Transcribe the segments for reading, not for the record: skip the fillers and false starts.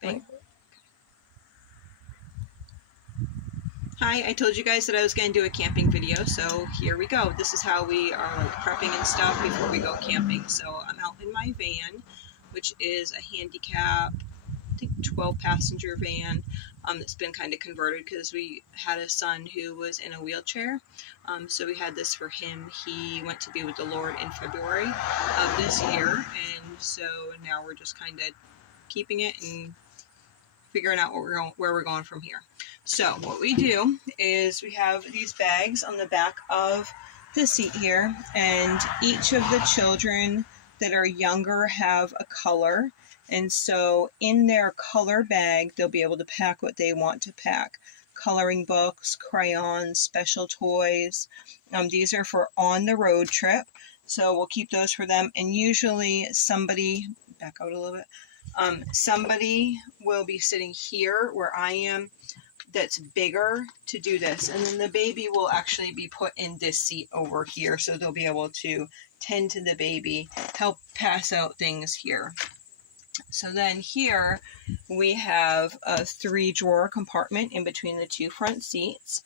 camping. Hi, I told you guys that I was going to do a camping video, so here we go. This is how we are like prepping and stuff before we go camping. So I'm out in my van, which is a handicap, I think 12-passenger van that's been kind of converted because we had a son who was in a wheelchair. So we had this for him. He went to be with the Lord in February of this year, and so now we're just kind of keeping it and figuring out where we're going from here. So what we do is we have these bags on the back of the seat here, and each of the children that are younger have a color, and so in their color bag they'll be able to pack what they want to pack. Coloring books, crayons, special toys. These are for on the road trip, so we'll keep those for them. And usually somebody, back out a little bit, somebody will be sitting here where I am that's bigger to do this, and then the baby will actually be put in this seat over here, so they'll be able to tend to the baby, help pass out things here. So then here we have a 3-drawer compartment in between the 2 front seats,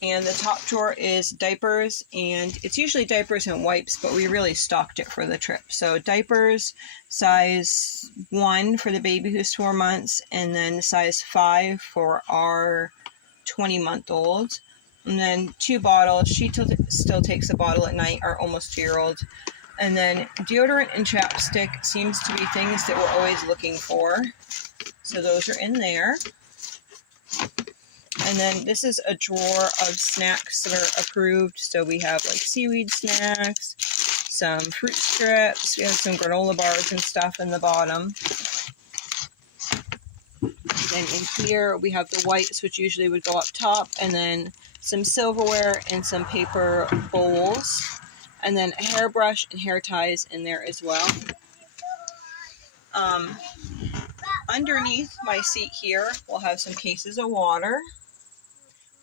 and the top drawer is diapers, and it's usually diapers and wipes, but we really stocked it for the trip. So diapers size 1 for the baby who's 4 months, and then size 5 for our 20-month-old. And then 2 bottles. She still takes a bottle at night, our almost 2-year-old. And then deodorant and chapstick seems to be things that we're always looking for. So those are in there. And then this is a drawer of snacks that are approved. So we have like seaweed snacks, some fruit strips, we have some granola bars and stuff in the bottom. Then in here we have the whites, which usually would go up top, and then some silverware and some paper bowls. And then a hairbrush and hair ties in there as well. Underneath my seat here, we'll have some cases of water.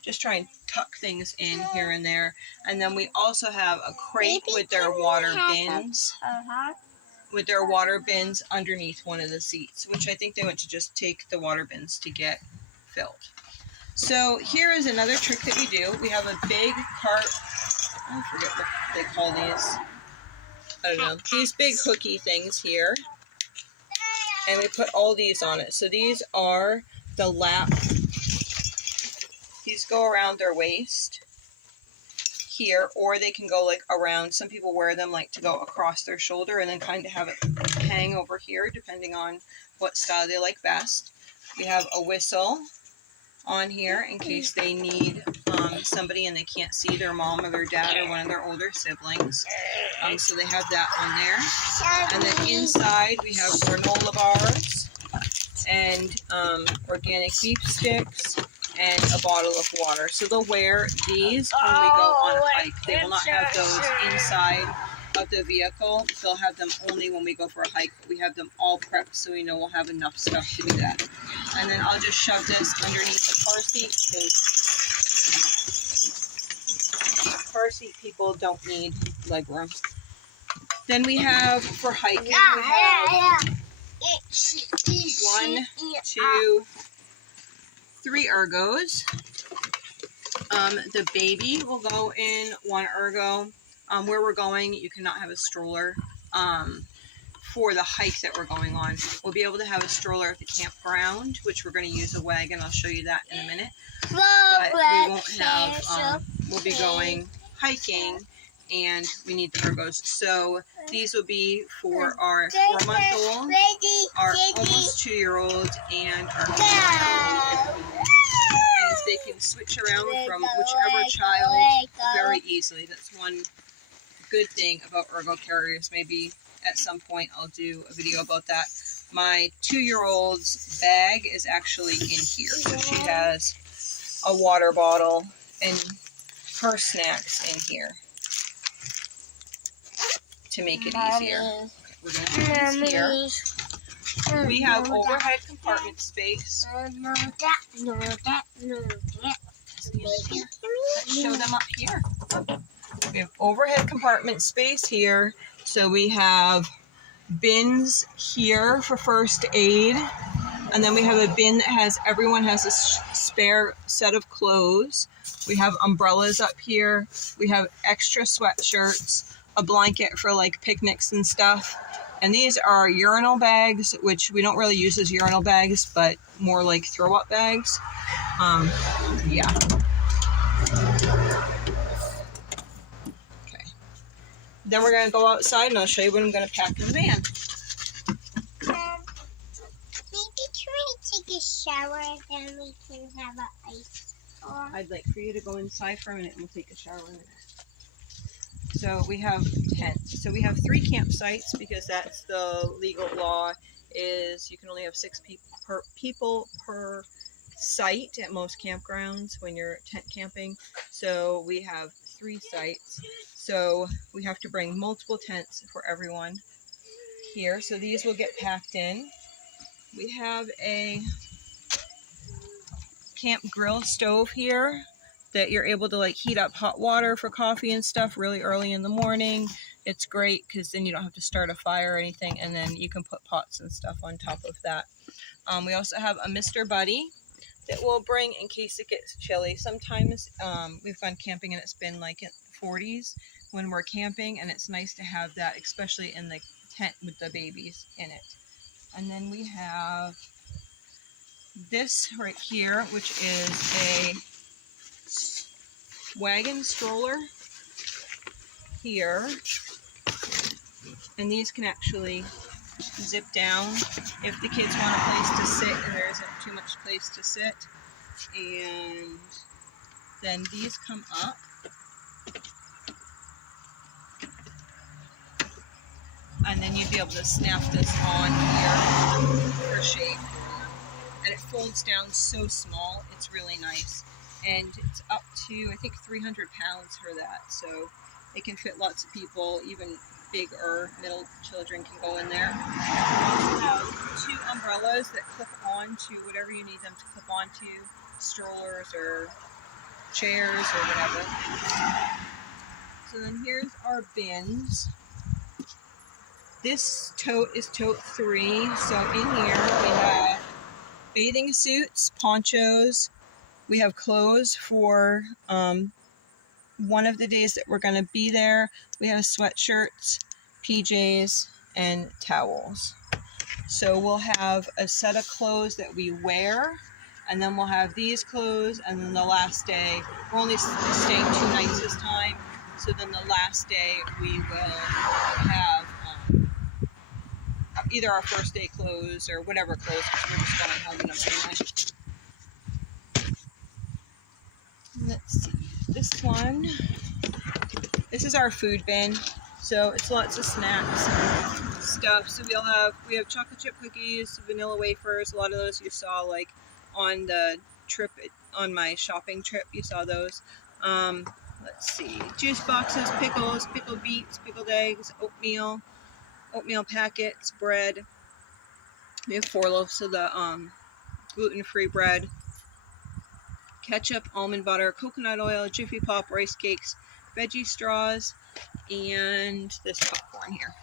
Just try and tuck things in here and there. And then we also have a crate with their water bins. With their water bins underneath one of the seats, which I think they went to just take the water bins to get filled. So here is another trick that we do. We have a big cart. I forget what they call these. I don't know. These big hooky things here. And we put all these on it. So these are the lap. These go around their waist here, or they can go like around. Some people wear them like to go across their shoulder and then kind of have it hang over here depending on what style they like best. We have a whistle on here in case they need somebody and they can't see their mom or their dad or one of their older siblings. So they have that on there. And then inside we have granola bars and organic beef sticks and a bottle of water. So they'll wear these when we go on a hike. They will not have those inside of the vehicle. They'll have them only when we go for a hike. But we have them all prepped so we know we'll have enough stuff to do that. And then I'll just shove this underneath the car seat because car seat people don't need legroom. Then we have for hiking, we have 1, 2, 3 ergos. The baby will go in 1 ergo. Where we're going, you cannot have a stroller. For the hike that we're going on, we'll be able to have a stroller at the campground, which we're going to use a wagon. I'll show you that in a minute. But we won't have, we'll be going hiking and we need the ergos. So these will be for our 4-month-old, our almost 2-year-old, and our 1-year-old. And they can switch around from whichever child very easily. That's one good thing about ergo carriers. Maybe at some point I'll do a video about that. My 2-year-old's bag is actually in here. So she has a water bottle and her snacks in here to make it easier. Okay, we're going to put these here. We have overhead compartment space. Let's show them up here. We have overhead compartment space here. So we have bins here for first aid. And then we have a bin that has, everyone has a spare set of clothes. We have umbrellas up here. We have extra sweatshirts, a blanket for like picnics and stuff. And these are urinal bags, which we don't really use as urinal bags, but more like throw up bags. Yeah. Okay. Then we're gonna go outside and I'll show you what I'm gonna pack in the van. Maybe try to take a shower and then we can have an ice storm. I'd like for you to go inside for a minute and we'll take a shower in a minute. So we have tents. So we have 3 campsites because that's the legal law, is you can only have 6 people per site at most campgrounds when you're tent camping. So we have 3 sites. So we have to bring multiple tents for everyone here. So these will get packed in. We have a camp grill stove here that you're able to like heat up hot water for coffee and stuff really early in the morning. It's great because then you don't have to start a fire or anything, and then you can put pots and stuff on top of that. We also have a Mr. Buddy that we'll bring in case it gets chilly. Sometimes we've gone camping and it's been like in the 40s when we're camping, and it's nice to have that, especially in the tent with the babies in it. And then we have this right here, which is a wagon stroller here, and these can actually zip down if the kids want a place to sit and there isn't too much place to sit. And then these come up, and then you'd be able to snap this on here for shade, and it folds down so small, it's really nice. And it's up to, I think, 300 pounds for that, so it can fit lots of people. Even bigger middle children can go in there. We also have 2 umbrellas that clip on to whatever you need them to clip on to, strollers or chairs or whatever. So then here's our bins. This tote is tote 3, so in here we have bathing suits, ponchos. We have clothes for one of the days that we're going to be there. We have sweatshirts, PJs, and towels. So we'll have a set of clothes that we wear, and then we'll have these clothes, and then the last day, we're only staying 2 nights this time, so then the last day we will have either our first day clothes or whatever clothes, because we're just going home in them anyway. Let's see, this one, this is our food bin, so it's lots of snacks and stuff. So we have chocolate chip cookies, vanilla wafers, a lot of those you saw like on the trip, on my shopping trip, you saw those. Let's see, juice boxes, pickles, pickled beets, pickled eggs, oatmeal packets, bread. We have 4 loaves of the gluten-free bread, ketchup, almond butter, coconut oil, Jiffy Pop, rice cakes, veggie straws, and this popcorn here.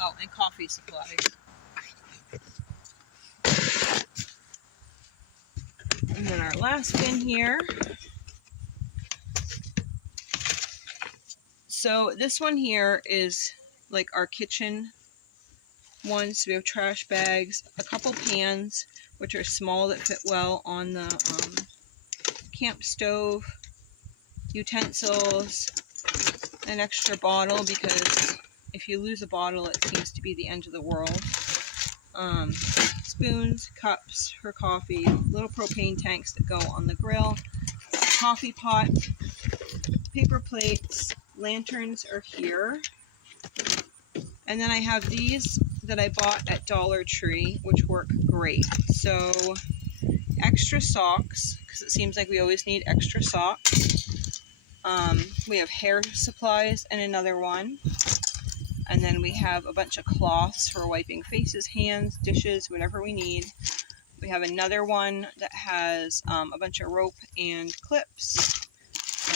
Oh, and coffee supplies. And then our last bin here. So this one here is like our kitchen one. So we have trash bags, a couple pans, which are small that fit well on the camp stove, utensils, an extra bottle because if you lose a bottle it seems to be the end of the world. Spoons, cups for coffee, little propane tanks that go on the grill, coffee pot, paper plates, lanterns are here. And then I have these that I bought at Dollar Tree, which work great. So extra socks, because it seems like we always need extra socks. We have hair supplies and another one. And then we have a bunch of cloths for wiping faces, hands, dishes, whatever we need. We have another one that has a bunch of rope and clips.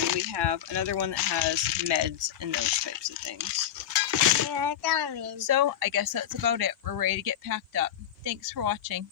And we have another one that has meds and those types of things. Yeah, darling. So I guess that's about it. We're ready to get packed up. Thanks for watching.